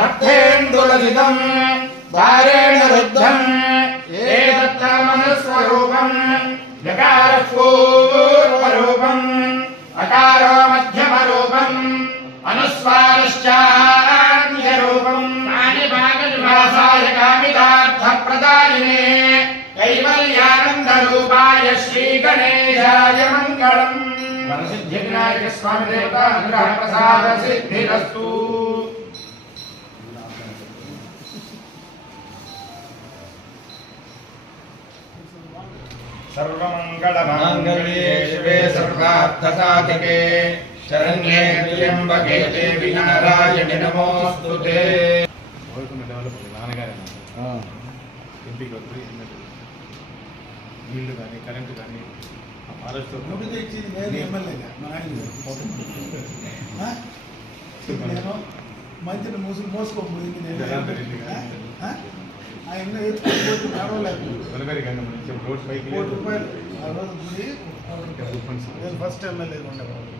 अर्थेन्दुललितं दारेण रुद्धम् एतत्तमनुस्वरूपम् यकारपूर्वरूपम् अकारो मध्यमरूपम् अनुस्वारश्चान्यरूपम् कानिभागनिवासाय कामितार्थप्रदायिने कैवल्यानन्दरूपाय श्रीगणेशाय मङ्गलम्। वरसिद्धिविनायक स्वामी देवता अनुग्रह प्रसाद सिद्धिरस्तु। सर्वमंगलमांगल्ये शिवे सर्वार्थसाधिके शरण्ये त्र्यंबके देवी नारायणि नमोस्तुते। నీళ్లు కానీ కరెంటు కానీ మంచిని మోసుకోపోయింది ఆయన ఎత్తుకోకపోతే నడవలేదు. ₹1 ఆ రోజు గుడి ఫస్ట్ ఎమ్మెల్యే ఉండేవాళ్ళు.